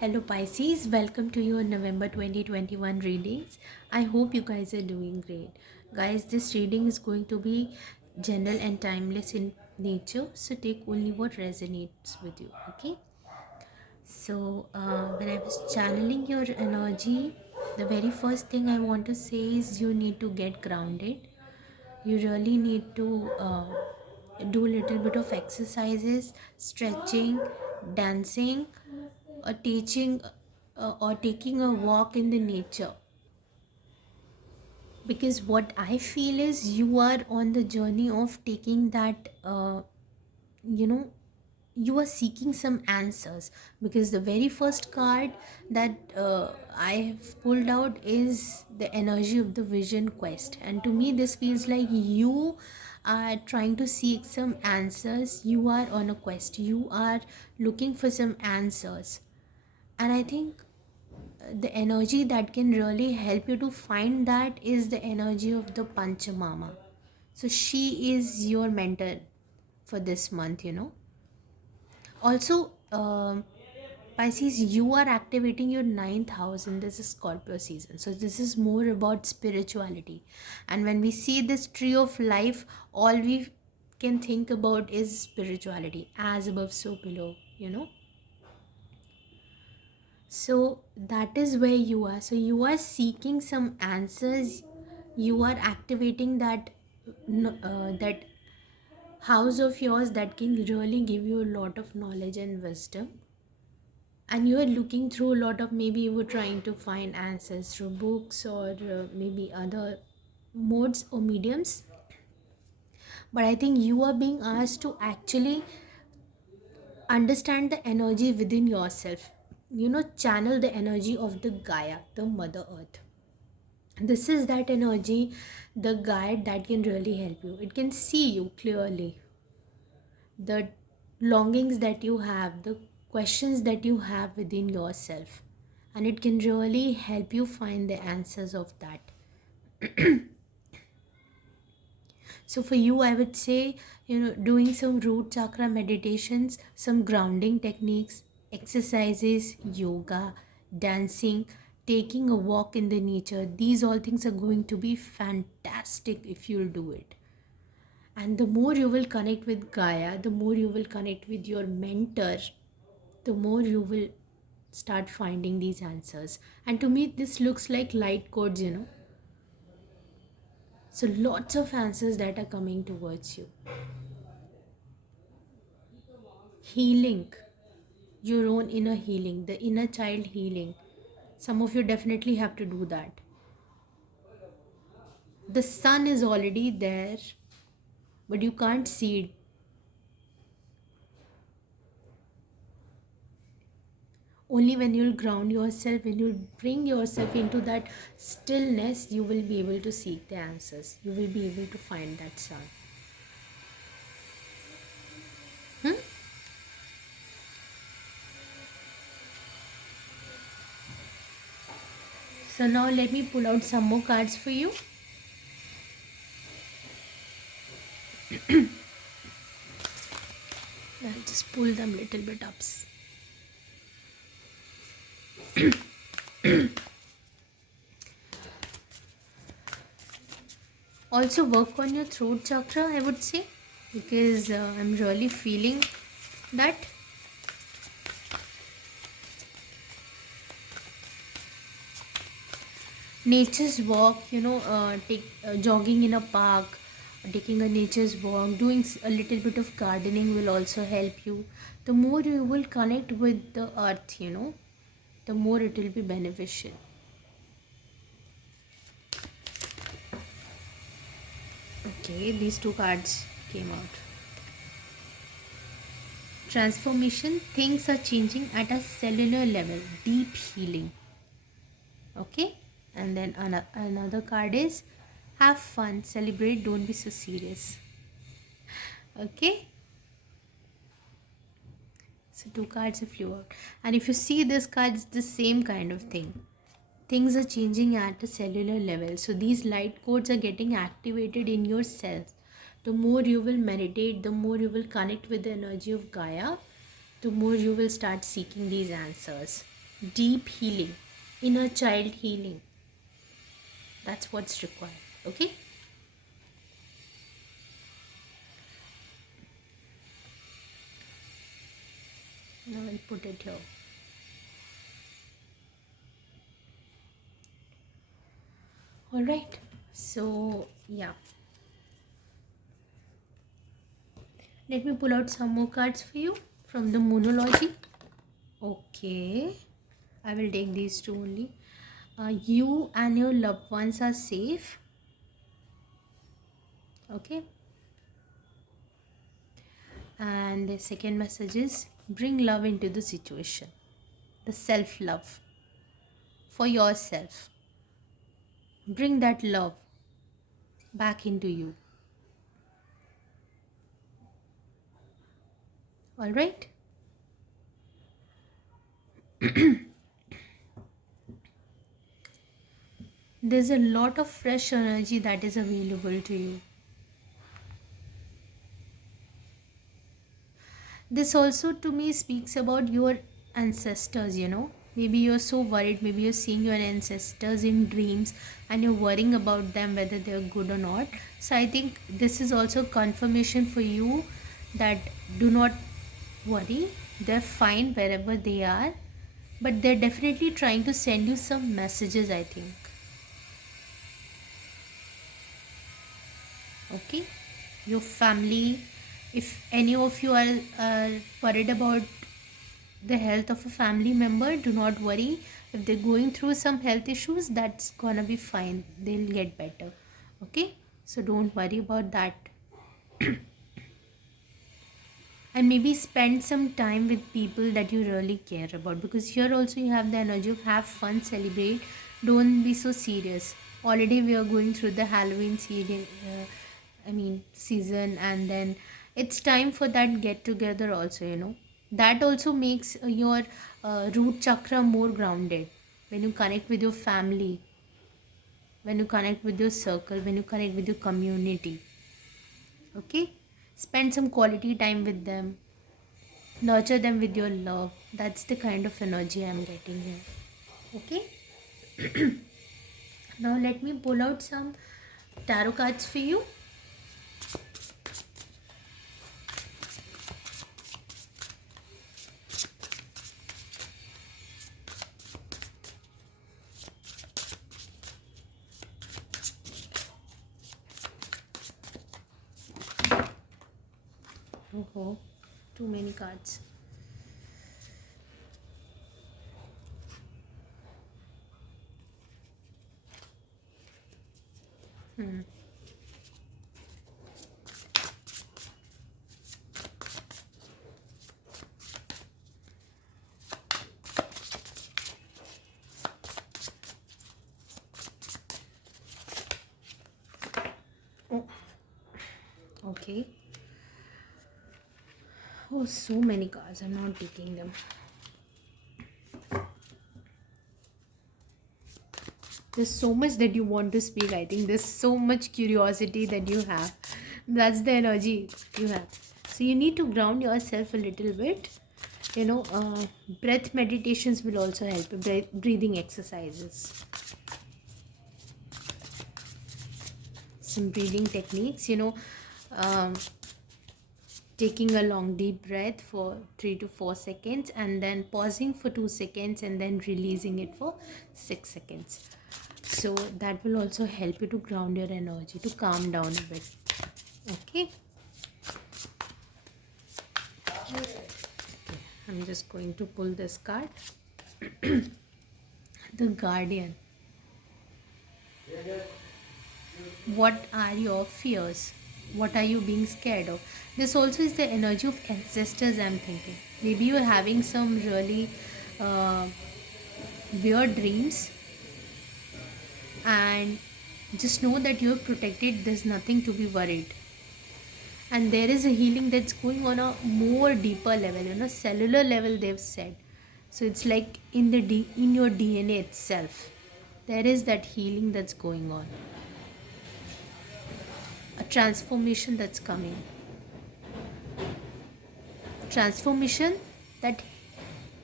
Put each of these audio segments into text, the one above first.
Hello Pisces, welcome to your November 2021 readings. I hope you guys are doing great. Guys, this reading is going to be general and timeless in nature, so take only what resonates with you, okay? When I was channeling your energy, the very first thing I want to say is you need to get grounded. You really need to do a little bit of exercises, stretching, dancing, or teaching or taking a walk in the nature, because what I feel is you are on the journey of taking that you know you are seeking some answers, because the very first card that I have pulled out is the energy of the vision quest, and to me this feels like you are trying to seek some answers. You are on a quest, you are looking for some answers, and I think the energy that can really help you to find that is the energy of the Panchamama. So she is your mentor for this month. Also, Pisces, you are activating your ninth house in this Scorpio season. So this is more about spirituality. And when we see this tree of life, all we can think about is spirituality, as above, so below. So that is where you are. So you are seeking some answers. You are activating that house of yours that can really give you a lot of knowledge and wisdom. And you are looking through a lot of, maybe you were trying to find answers through books or maybe other modes or mediums. But I think you are being asked to actually understand the energy within yourself. Channel the energy of the Gaia, the Mother Earth. This is that energy, the guide that can really help you. It can see you clearly, the longings that you have, the questions that you have within yourself, and it can really help you find the answers of that. So for you, I would say, doing some root chakra meditations, some grounding techniques, exercises, yoga, dancing, taking a walk in the nature, these all things are going to be fantastic if you'll do it. And the more you will connect with Gaia, the more you will connect with your mentor, the more you will start finding these answers. And to me, this looks like light codes. So lots of answers that are coming towards you. Healing, your own inner healing, the inner child healing. Some of you definitely have to do that. The sun is already there, but you can't see it. Only when you'll ground yourself, when you'll bring yourself into that stillness, you will be able to seek the answers. You will be able to find that sun. Hmm? So now let me pull out some more cards for you. I'll just pull them a little bit up. Also work on your throat chakra, I would say, because I'm really feeling that. Nature's walk, take jogging in a park, taking a nature's walk, doing a little bit of gardening will also help you. The more you will connect with the earth, the more it will be beneficial. Okay, these two cards came out. Transformation, things are changing at a cellular level, deep healing. Okay, and then another card is have fun, celebrate, don't be so serious. Okay, so two cards flew out, and if you see this card, it's the same kind of thing. Things are changing at a cellular level, so these light codes are getting activated in your cells. The more you will meditate, the more you will connect with the energy of Gaia, the more you will start seeking these answers. deep healing, inner child healing. That's what's required. Okay. Now I'll put it here. All right. So yeah, let me pull out some more cards for you from the Moonology. Okay, I will take these two only. You and your loved ones are safe. Okay. And the second message is bring love into the situation. The self love for yourself. Bring that love back into you. All right. There's a lot of fresh energy that is available to you. This also to me speaks about your ancestors, you know. Maybe you're so worried, maybe you're seeing your ancestors in dreams and you're worrying about them whether they're good or not. So I think this is also confirmation for you that do not worry, they're fine wherever they are, but they're definitely trying to send you some messages, I think. Okay, your family, if any of you are worried about the health of a family member, do not worry. If they're going through some health issues, that's gonna be fine, they'll get better. Okay, so don't worry about that. And maybe spend some time with people that you really care about, because here also you have the energy of have fun, celebrate, don't be so serious. Already we are going through the Halloween season, season, and then it's time for that get together also, you know. That also makes your root chakra more grounded. When you connect with your family, when you connect with your circle, when you connect with your community. Okay, spend some quality time with them, nurture them with your love. That's the kind of energy I'm getting here. Okay, now let me pull out some tarot cards for you. Oh, too many cards. Hmm. Oh, okay. Oh, so many cards. I'm not taking them. There's so much that you want to speak. I think there's so much curiosity that you have. That's the energy you have. So you need to ground yourself a little bit. You know, breath meditations will also help. Breathing exercises. Some breathing techniques. You know, um, taking a long deep breath for 3 to 4 seconds and then pausing for 2 seconds and then releasing it for 6 seconds. So that will also help you to ground your energy, to calm down a bit. Okay, I'm just going to pull this card. The Guardian. What are your fears? What are you being scared of? This also is the energy of ancestors, I'm thinking. Maybe you're having some really uh, weird dreams, and just know that you're protected. There's nothing to be worried. And there is a healing that's going on a more deeper level, you know, cellular level, they've said. So it's like in in your DNA itself, there is that healing that's going on, a transformation that's coming, transformation that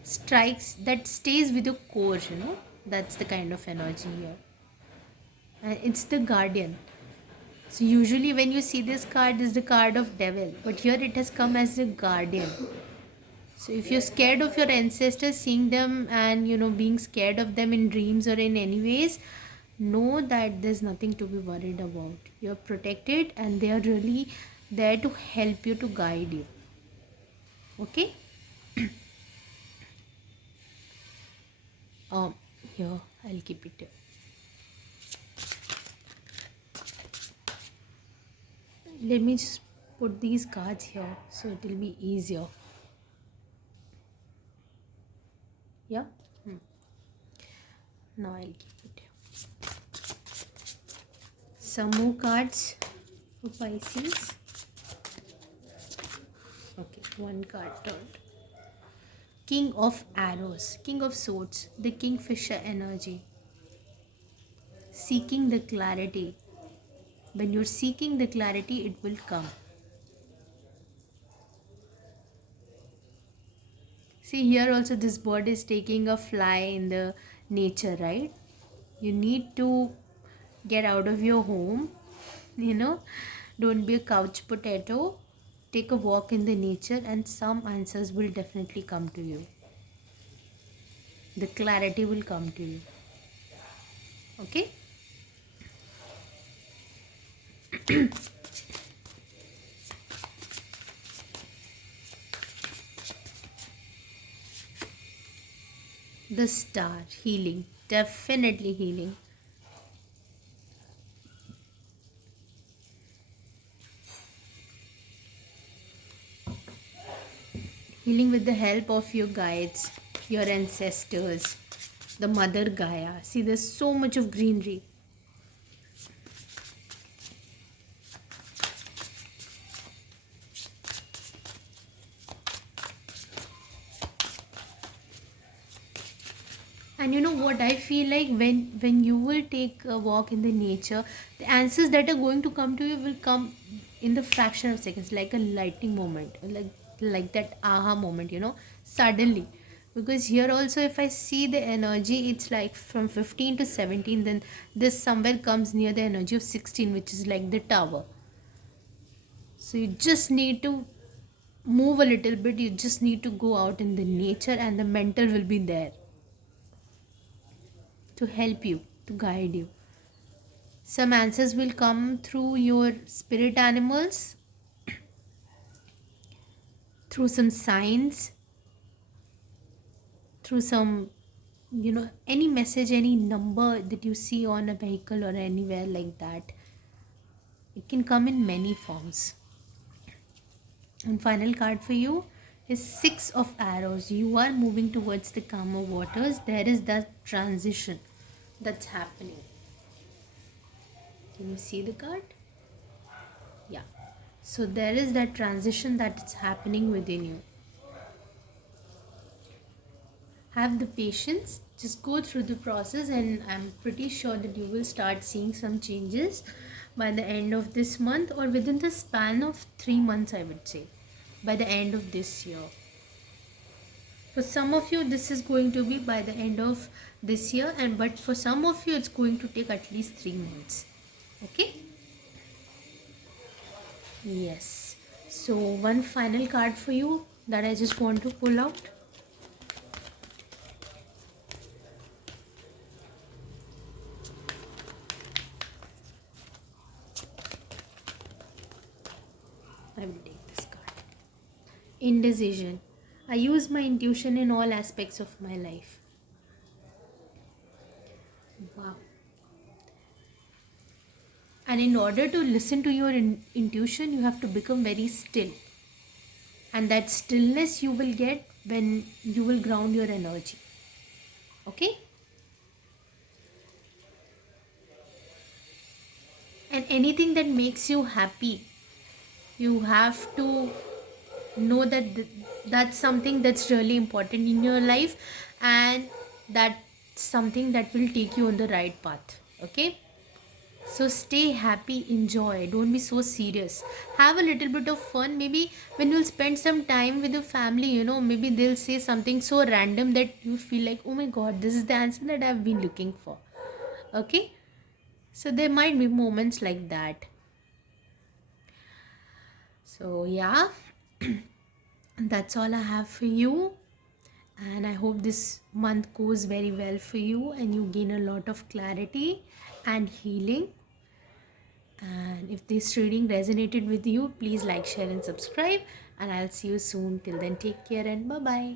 strikes that stays with your core, that's the kind of energy here. And it's the guardian. So usually when you see this card, is the card of devil, but here it has come as the guardian. So if you're scared of your ancestors, seeing them and being scared of them in dreams or in any ways, know that there's nothing to be worried about. You're protected and they are really there to help you, to guide you. Okay? Um Here I'll keep it here. Let me just put these cards here so it will be easier. Yeah? Now I'll keep it here. Some more cards for Pisces. Okay, one card turned. King of Arrows, King of Swords, the Kingfisher energy. Seeking the clarity. When you're seeking the clarity, it will come. See, here also this bird is taking a fly in the nature, right? You need to get out of your home, don't be a couch potato. Take a walk in the nature and some answers will definitely come to you. The clarity will come to you. Okay? The Star, healing, definitely healing. Healing with the help of your guides, your ancestors, the Mother Gaia. See, there's so much of greenery. And you know what I feel like, when you will take a walk in the nature, the answers that are going to come to you will come in the fraction of seconds, like a lightning moment, like that aha moment, suddenly. Because here also, if I see the energy, it's like from 15 to 17, then this somewhere comes near the energy of 16, which is like the tower. So you just need to move a little bit, you just need to go out in the nature, and the mentor will be there to help you, to guide you. Some answers will come through your spirit animals, through some signs, through some, any message, any number that you see on a vehicle or anywhere like that. It can come in many forms. And final card for you is Six of Arrows. You are moving towards the calmer waters. There is that transition that's happening. Can you see the card? Yeah. So there is that transition that's happening within you. Have the patience, just go through the process, and I'm pretty sure that you will start seeing some changes by the end of this month, or within the span of 3 months, I would say, by the end of this year. For some of you, this is going to be by the end of this year, but for some of you, it's going to take at least 3 months. Okay? Yes. So one final card for you that I just want to pull out. I will take this card. Indecision. I use my intuition in all aspects of my life. Wow. And in order to listen to your intuition, you have to become very still. And that stillness you will get when you will ground your energy. Okay? And anything that makes you happy, you have to know that that's something that's really important in your life, and that's something that will take you on the right path. Okay? So stay happy, enjoy, don't be so serious. Have a little bit of fun. Maybe when you'll spend some time with your family, maybe they'll say something so random that you feel like, oh my god, this is the answer that I've been looking for. Okay? So there might be moments like that. So yeah, that's all I have for you. And I hope this month goes very well for you and you gain a lot of clarity and healing. And if this reading resonated with you, please like, share, and subscribe. And I'll see you soon. Till then, take care and bye bye.